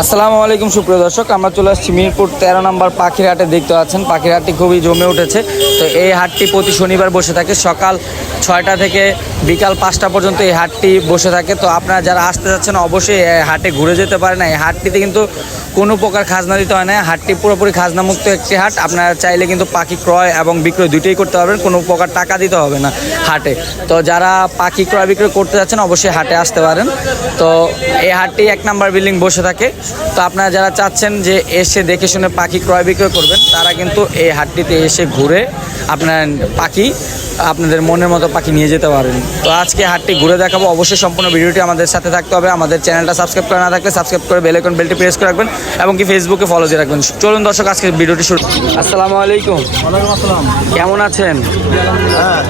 আসসালামু আলাইকুম সুপ্রিয় দর্শক, আমরা চলে আসছি মিরপুর 13 নম্বর পাখির হাটে। দেখতে পাচ্ছেন পাখির হাটটি খুবই জমে উঠেছে। তো এই হাটটি প্রতি শনিবার বসে থাকে সকাল 6টা থেকে বিকাল 5টা পর্যন্ত এই হাটটি বসে থাকে। তো আপনারা যারা আসতে যাচ্ছেন অবশ্যই এই হাটে ঘুরে যেতে পারেন। এই হাটটিতে কিন্তু কোনো প্রকার খাজনা দিতে হয় না। হাটটি পুরোপুরি খাজনামুক্ত একটি হাট। আপনারা চাইলে কিন্তু পাখি ক্রয় এবং বিক্রয় দুটোই করতে পারবেন, কোনো প্রকার টাকা দিতে হবে না হাটে। তো যারা পাখি ক্রয় বিক্রয় করতে যাচ্ছেন অবশ্যই হাটে আসতে পারেন। তো এই হাটটি 1 নম্বর বিল্ডিং বসে থাকে। তো আপনারা যারা চাচ্ছেন যে এসে দেখে শুনে পাখি ক্রয় বিক্রয় করবেন তারা কিন্তু এই হাটটিতে এসে ঘুরে আপনার পাখি আপনাদের মনের মতো পাখি নিয়ে যেতে পারেন। তো আজকে হাটটি ঘুরে দেখাবো। অবশ্যই সম্পূর্ণ ভিডিওটি আমাদের সাথে থাকতে হবে। আমাদের চ্যানেলটা সাবস্ক্রাইব করা না থাকলে সাবস্ক্রাইব করে বেল আইকন বেলটি প্রেস করে রাখবেন এবং কি ফেসবুকে ফলো দিয়ে রাখবেন। চলুন দর্শক আজকে ভিডিওটি শুরু। আসসালামু আলাইকুম। ওয়ালাইকুম আসসালাম। কেমন আছেন? হ্যাঁ,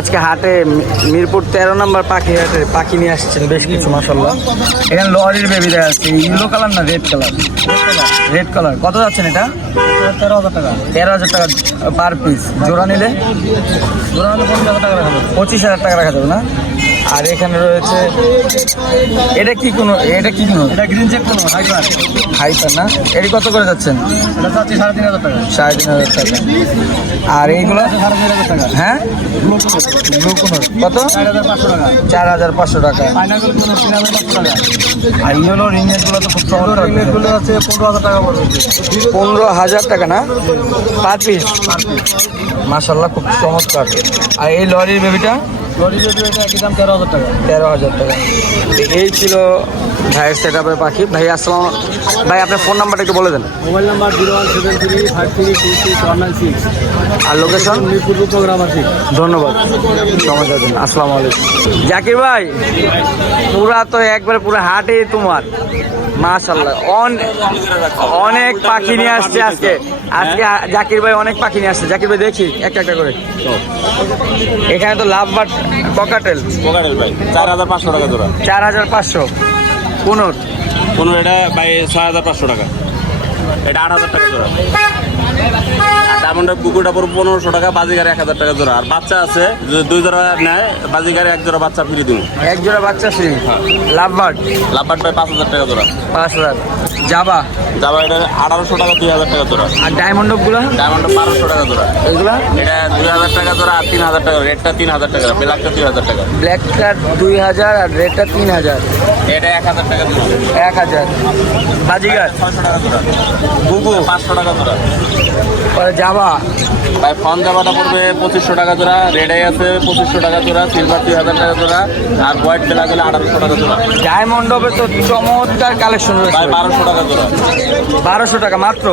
আজকে হাটে মিরপুর 13 নম্বর পাখি হাটে পাখি নিয়ে আসছেন বেশ কিছু, মাশাআল্লাহ। এখানে লরির বেবি দেখা যাচ্ছে, ইয়েলো কালার না রেড কালার? Red colour. কত যাচ্ছেন এটা? 13,000 টাকা। 13,000 টাকা পার পিস। জোড়া নিলে? জোড়া হলে 25,000 টাকা রাখা যাবে। 25,000 টাকা রাখা যাবে না? আর এখানে রয়েছে এটা কি কোনো এটা গ্রিন চেক কোনো হাইপার না? এটি কত করে যাচ্ছেন? এটা চাচ্ছি 3,500 টাকা। 3,500 টাকা। আর এইগুলো? 4,500 টাকা। হ্যাঁ, ব্লু কোনো কত? 4,500 টাকা। 4,500 টাকা। পাইনাপেল কোনো 3,500 টাকা। আর ইয়েলো রিংনেটগুলো তো খুব চমৎকার। রিংনেটগুলো আছে 15,000 টাকা পড়বে। 15,000 টাকা না পার পিস? মাশাআল্লাহ, খুব চমৎকার। আর এই লরির বেবিটা? লরি যদি এটা একই দাম 13,000 টাকা। 13,000 টাকা। এই ছিল ভাইয়ের সেট আপের পাখি। ভাই আসসালাম। ভাই আপনার ফোন নাম্বারটা একটু বলে দেন। Mobile number 0173532696। আর লোকেশন? মিরপুর প্রোগ্রামার। ধন্যবাদ সময় দেওয়ার জন্য। আসসালামু আলাইকুম। জাকির ভাই, পুরা তো একবারে পুরো হাটে তোমার, মাশাআল্লাহ। অনেক পাখি নিয়ে আসছে আজকে। জাকির ভাই অনেক পাখি নিয়ে আসছে। জাকির ভাই দেখি একটা একটা করে। এখানে তো লাভ বাট ককাটেল ভাই 4,500 টাকা জোড়া। 4,500। কোনো এটা ভাই 6,500 টাকা। এটা 8,000 টাকা জোড়া। ডায়মন্ডের কুকুরটা পুরো 1,500 টাকা, বাজিগার 1,000 টাকা জোড়া। আর বাচ্চা আছে যদি 2 জোড়া নেয় বাজিগারে 1 জোড়া বাচ্চা ফ্রি দিব। 1 জোড়া বাচ্চা ফ্রি। লাভ বাট ভাই 5,000 টাকা জোড়া। 5,000। জাবা এটা 1,800 টাকা, 2,000 টাকা জোড়া। আর ডায়মন্ড গুলো? ডায়মন্ড 1,200 টাকা জোড়া। এগুলা? এটা 2,000 টাকা জোড়া আর 3,000 টাকা। রেডটা 3,000 টাকা, ব্ল্যাকটা 2,000 টাকা। ব্ল্যাক কার্ড 2,000 আর রেডটা 3,000। এটা 1,000 টাকা জোড়া। 1,000। বাজিগার 600 টাকা জোড়া। বুবু 500 টাকা জোড়া। পরে জাবা ভাই ফন জামাটা পড়বে 2,500 টাকা জোড়া। রেড আই আছে 2,500 টাকা জোড়া। সিলভার 2,000 টাকা জোড়া। আর হোয়াইট বেলা গেলে 1,800 টাকা জোড়া। ডায়মন্ড হবে তো চমৎকার কালেকশন রয়েছে। ভাই 1,200 টাকা জোড়া। 1,200 টাকা মাত্র।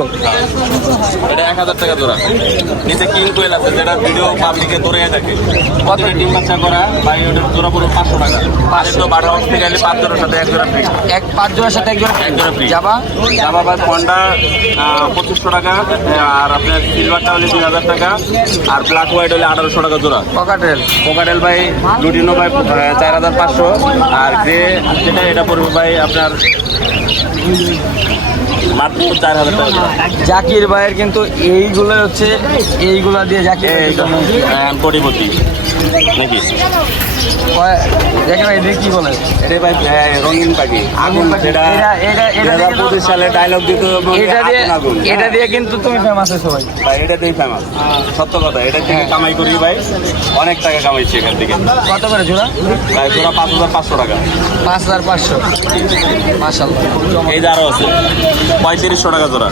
এটা 1,000 টাকা জোড়া। নিচে কিং কোয়েল আছে যেটা ভিডিও পাবলিকে দৌড়ে থাকে। কত? ডিম বাচ্চা করা ভাই ওটা জোড়া পড়বে 500 টাকা। আর তো বাটা হাউস থেকে গেলে 5 জোড়ার সাথে 1 জোড়া ফ্রি। 5 জোড়ার সাথে 1 জোড়া free। জাবা? জামা ভাই ফন্ডা 2,500 টাকা। আর আপনার সিলভারটা হলে 2,000 টাকা। আর ব্ল্যাক হোয়াইট হলে 1,800 টাকা জোড়া। ককাটেল কোকাটেল ভাই লুটিনো ভাই 4,500। আর গ্রে যেটা এটা পড়বে ভাই আপনার মাত্র 4,000 টাকা জোড়া। জাকির ভাইয়ের কিন্তু এইগুলো হচ্ছে এইগুলা দিয়ে জাকির কোটিপতি নাকি জাকির ভাই এদের কি বলে? এটা ভাই রঙিন পাখি আগুন। যেটা এটা 2025 সালে ডায়লগ দিতে এটা দিয়ে কিন্তু তুমি ফেমাস হয়েছো ভাই। ভাই এটা দিয়ে ফেমাস। সত্য কথা, এটা থেকে কামাই করি ভাই, অনেক টাকা কামাইছি এখান থেকে। কত করে জোড়া? ভাই জোড়া 5,500 টাকা। 5,500। মাশাআল্লাহ। এই যে আরো আছে 3,500 টাকা জোড়া।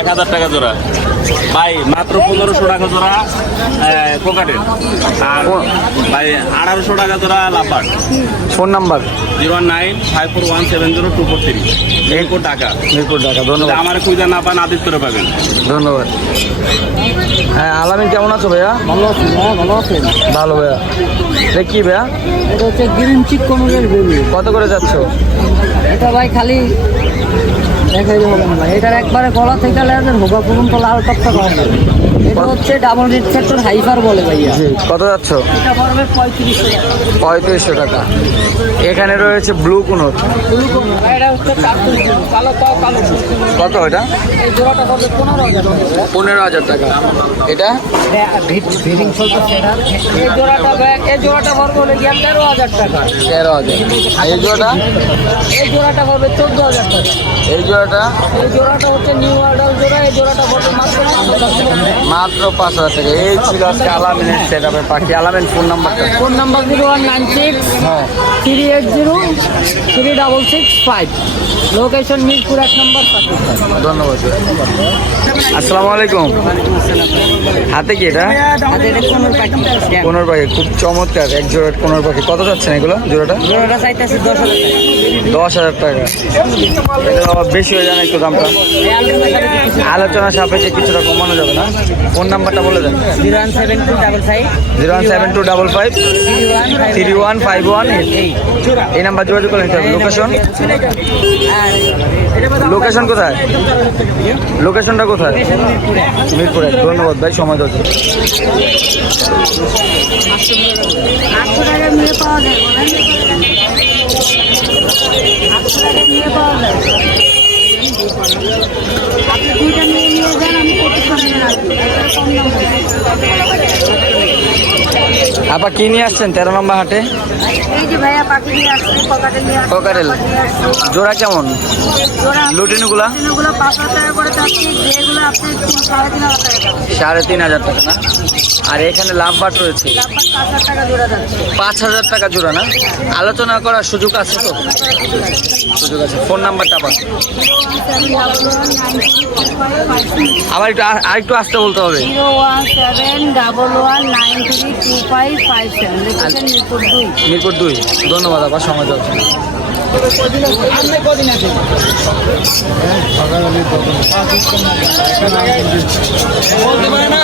1,000 টাকা জোড়া। ভাই মাত্র 1,500 টাকা জোড়া কোকাটেল। আর ভাই 1,800 টাকা জোড়া Lafarge. Phone number? 09541702443। Mirpur Dhaka. ধন্যবাদ। আমার খুঁজে না পান আদিত্যরে পাবেন। ধন্যবাদ। হ্যাঁ, আলামিন কেমন আছো ভাইয়া? ভালো আছি। ভালো আছেন? ভালো ভাইয়া। এটা কি ভাইয়া? এটা হচ্ছে গ্রিন চিক কোনের বেবি। কত করে যাচ্ছ? এটা ভাই খালি দেখাই দেবো না ভাই। এটার একবারে গলা থেকে লেজের হোগা পর্যন্ত লাল টকটক হয় না। এটা হচ্ছে ডাবল রেড সেক্টর হাইফার বলে ভাইয়া। জি, কত যাচ্ছ? এটা পড়বে 3500 টাকা। 3500 টাকা। এখানে রয়েছে ব্লু কুনোর। এটা হচ্ছে কালো কালো। কত এটা? এই জোড়াটা পড়বে 15,000 টাকা। 15,000 টাকা। এটা ব্রিডিং চলতেছে এটা। এই জোড়াটা পড়বে হলো গিয়ে 13,000 টাকা। 13,000। এই জোড়াটা এই জোড়াটা পড়বে 14,000 টাকা। এই জোড়াটা এই জোড়াটা হচ্ছে নিউ অর্ডার জোড়া। এই জোড়াটা পড়বে মাত্র 5,000 টাকা। মাত্র 5,000 টাকা। এই ছিল আজকে আলামিনের সেট আপের পাখি। আলামিন ফোন নাম্বারটা। ফোন নাম্বার 0196 হ্যাঁ 380 3665। লোকেশন মিরপুর 1 নম্বর পাকিস্তান। ধন্যবাদ। আসসালামু আলাইকুম। হাতে কি এটা? কোনোর পাখি খুব চমৎকার এক জোড়া কোনোর পাখি। কত যাচ্ছেন এগুলো জোড়াটা? জোড়াটা চাইতেছি 10,000 টাকা। 10,000 টাকা। এটা আবার বেশি হয়ে যায় না একটু দামটা? আলোচনা সাপেক্ষে কিছুটা কমানো যাবে না? ফোন নাম্বারটা বলে দেন। 01725 07255 3151 এই নাম্বার যোগাযোগ করে নিতে হবে। লোকেশন লোকেশন কোথায়? লোকেশনটা কোথায়? মিরপুরে। ধন্যবাদ ভাই সময় দেওয়ার জন্য। 800 টাকা নিয়ে পাওয়া যায় বলেন। 800 টাকা নিয়ে পাওয়া যায়। আপনি দুইটা নিয়ে যান, আমি 25 টাকা রাখবো। কম দাম বলছি। আপা কি নিয়ে আসছেন 13 নম্বর হাটে? এই যে ভাইয়া পাখি নিয়ে আসছে, পকেটে নিয়ে আসছে। কোকাটেল জোড়া কেমন? লুটিনগুলা 5,000 টাকা করে চাচ্ছি। যেগুলো আপনি 3,500 টাকা। 3,500 টাকা না? আর এখানে লাভ বাট রয়েছে 5,000 টাকা জোড়া যাচ্ছে। 5,000 টাকা জোড়া না? আলোচনা করার সুযোগ আছে তো? সুযোগ আছে। ফোন নাম্বারটা আবার আবার একটু আরেকটু আসতে বলতে হবে। 01711932557। লিখেছেন মিরপুর 2। মিরপুর 2। ধন্যবাদ আবার সময় দেওয়ার জন্য। বলতে পারে না